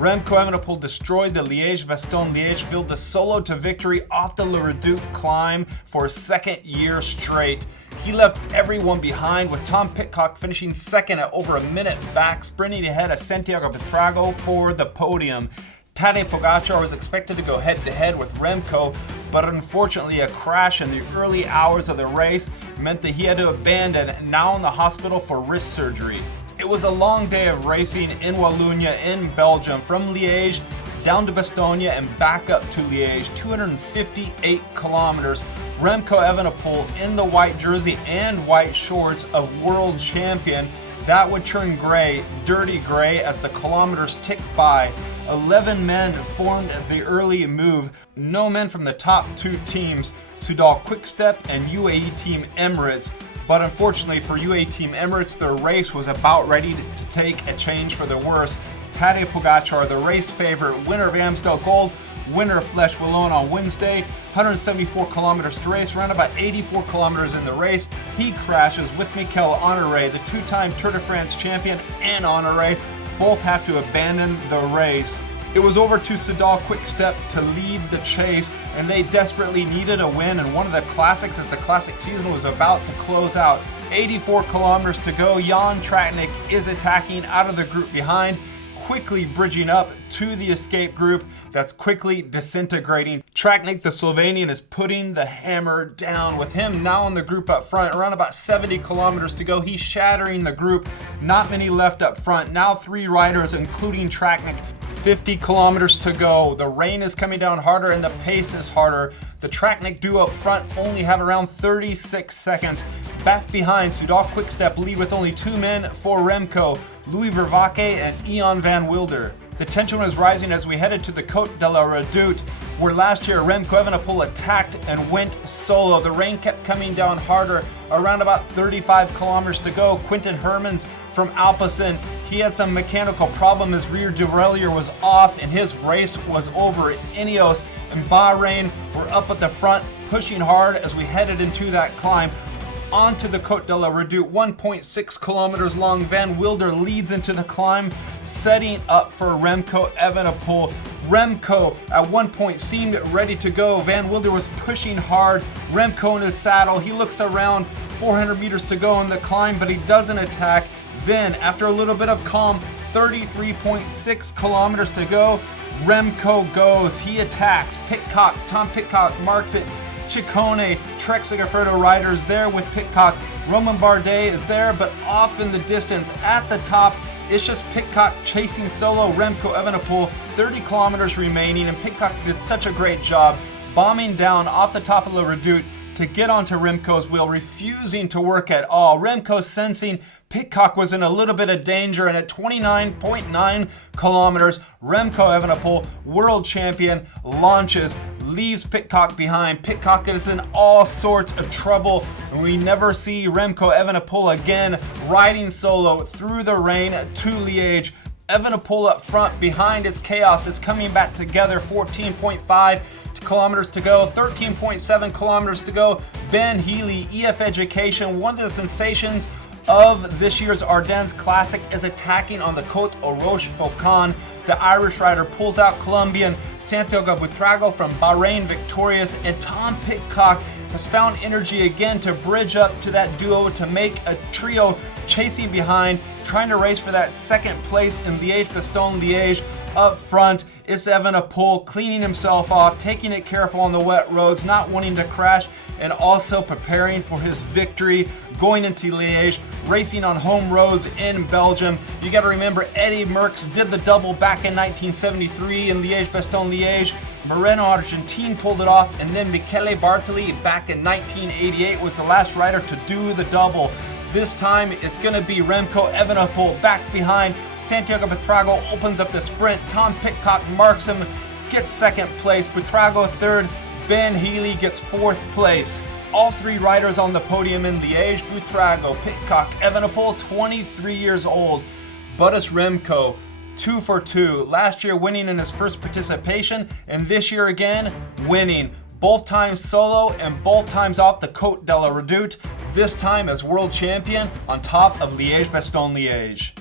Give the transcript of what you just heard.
Remco Evenepoel destroyed the Liège-Bastogne-Liège field to solo to victory off the Le Redoute climb for a second year straight. He left everyone behind, with Tom Pidcock finishing second at over a minute back, sprinting ahead of Santiago Buitrago for the podium. Tadej Pogačar was expected to go head-to-head with Remco, but unfortunately a crash in the early hours of the race meant that he had to abandon, now in the hospital for wrist surgery. It was a long day of racing in Wallonia in Belgium, from Liège down to Bastogne and back up to Liège, 258 kilometers. Remco Evenepoel in the white jersey and white shorts of world champion. That would turn gray, dirty gray, as the kilometers ticked by. 11 men formed the early move. No men from the top two teams, Soudal Quick-Step and UAE Team Emirates. But unfortunately for UAE Team Emirates, their race was about ready to take a change for the worse. Tadej Pogačar, the race favorite, winner of Amstel Gold, winner of Flèche Wallonne on Wednesday, 174 kilometers to race, around about 84 kilometers in the race. He crashes with Mikel Honoré, the two-time Tour de France champion, and Honoré both have to abandon the race. It was over to Soudal Quick-Step to lead the chase, and they desperately needed a win in one of the classics as the classic season was about to close out. 84 kilometers to go. Jan Tratnik is attacking out of the group behind, quickly bridging up to the escape group that's quickly disintegrating. Tratnik, the Slovenian, is putting the hammer down, with him now in the group up front. Around about 70 kilometers to go. He's shattering the group. Not many left up front. Now 3 riders, including Tratnik. 50 kilometers to go. The rain is coming down harder and the pace is harder. The Tratnik duo up front only have around 36 seconds. Back behind, Soudal Quick-Step lead with only 2 men for Remco, Louis Vervaeke and Ian van Wilder. The tension was rising as we headed to the Côte de la Redoute, where last year Remco Evenepoel attacked and went solo. The rain kept coming down harder. Around about 35 kilometers to go. Quinten Hermans from Alpecin, he had some mechanical problem. His rear derailleur was off and his race was over. Ineos and Bahrain were up at the front, pushing hard as we headed into that climb. Onto the Côte de la Redoute, 1.6 kilometers long. Van Wilder leads into the climb, setting up for Remco Evenepoel. Remco at one point seemed ready to go. Van Wilder was pushing hard. Remco in his saddle. He looks around, 400 meters to go in the climb, but he doesn't attack. Then, after a little bit of calm, 33.6 kilometers to go, Remco goes. He attacks. Pidcock, Tom Pidcock marks it. Ciccone, Trek Segafredo riders there with Pidcock. Romain Bardet is there, but off in the distance at the top, it's just Pidcock chasing solo Remco Evenepoel. 30 kilometers remaining, and Pidcock did such a great job bombing down off the top of the Redoute to get onto Remco's wheel, refusing to work at all. Remco sensing Pidcock was in a little bit of danger, and at 29.9 kilometers, Remco Evenepoel, world champion, launches, leaves Pidcock behind. Pidcock is in all sorts of trouble, and we never see Remco Evenepoel again riding solo through the rain to Liège. Evenepoel up front behind his chaos is coming back together. 14.5 kilometers to go, 13.7 kilometers to go. Ben Healy, EF Education, one of the sensations of this year's Ardennes Classic, is attacking on the Côte aux Roches-Faucon. The Irish rider pulls out Colombian Santiago Buitrago from Bahrain victorious, and Tom Pidcock has found energy again to bridge up to that duo to make a trio chasing behind, trying to race for that second place in Liège-Bastogne-Liège. Up front, it's Evenepoel cleaning himself off, taking it careful on the wet roads, not wanting to crash, and also preparing for his victory going into Liège, racing on home roads in Belgium. You got to remember, Eddie Merckx did the double back in 1973 in Liège-Bastogne-Liège. Moreno Argentine pulled it off, and then Michele Bartoli back in 1988 was the last rider to do the double. This time, it's going to be Remco Evenepoel back behind. Santiago Buitrago opens up the sprint. Tom Pidcock marks him, gets second place. Buitrago third. Ben Healy gets fourth place. All 3 riders on the podium in Liège: Buitrago, Pidcock, Evenepoel, 23 years old. Butters Remco, 2 for 2. Last year winning in his first participation, and this year again winning. Both times solo and both times off the Côte de la Redoute. This time as world champion on top of Liège-Bastogne-Liège.